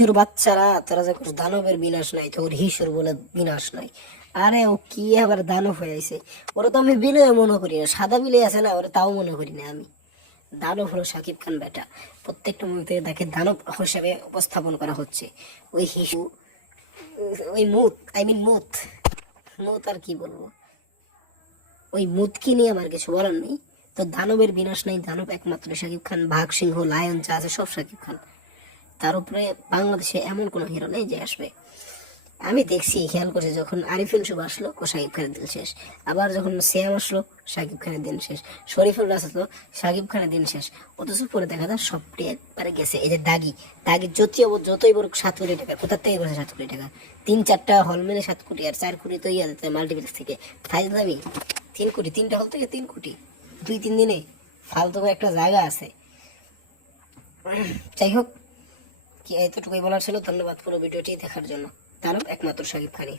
হিসুর বাচ্চারা, তোরা যে দানবের বিনাশ নাই, তোর হিসুর বলে বিনাশ নাই। আরে ও কি আবার দানব হয়ে আছে ওরা তো আমি বিলয়ে মনে করি না, সাদা বিলে আছে না, ওরা তাও মনে করি না আমি। দানব হলো শাকিব খান বেটা। প্রত্যেকটা মুভিতে তাকে দানব হিসেবে উপস্থাপন করা হচ্ছে। ওই হিসু, ওই মুত, আই মিন মুত। মুত আর কি বলব? ওই মুতকি নিয়ে আমার কিছু বলার নেই। তো দানবের বিনাশ নাই, দানব একমাত্র শাকিব খান ভাগ সিংহ, লায়ন যা আছে সব শাকিব খান। তার উপরে বাংলাদেশে এমন কোনো হিরো নেই যে আসবে। আমি দেখছি, খেয়াল করছি যখন আরিফিন শুভ আসলো, ও শাকিব খানের দিন শেষ। আবার যখন শ্যাম আসলো শাকিব খানের দিন শেষ। শরীফুল আসলো শাকিব খানের দিন শেষ। অথচ পরে দেখা যায় সবটি একবারে গেছে। এই যে দাগি দাগি অব- যতই বড় সাত কোটি টাকা। কোথার থেকে করেছে সাত কোটি টাকা? তিন চারটা হল মিলে সাত কোটি আর চার কোটি তো ইয়ে মাল্টিপ্লেক্স থেকে। তাই দামি তিন কোটি? তিনটা হল থেকে তিন কোটি? দুই, তিন দিনে? ফালতু একটা জায়গা আছে। যাই হোক কি এতটুকুই বলার ছিল। ধন্যবাদ পুরো ভিডিওটি দেখার জন্য। দানব একমাত্র শাকিব খানি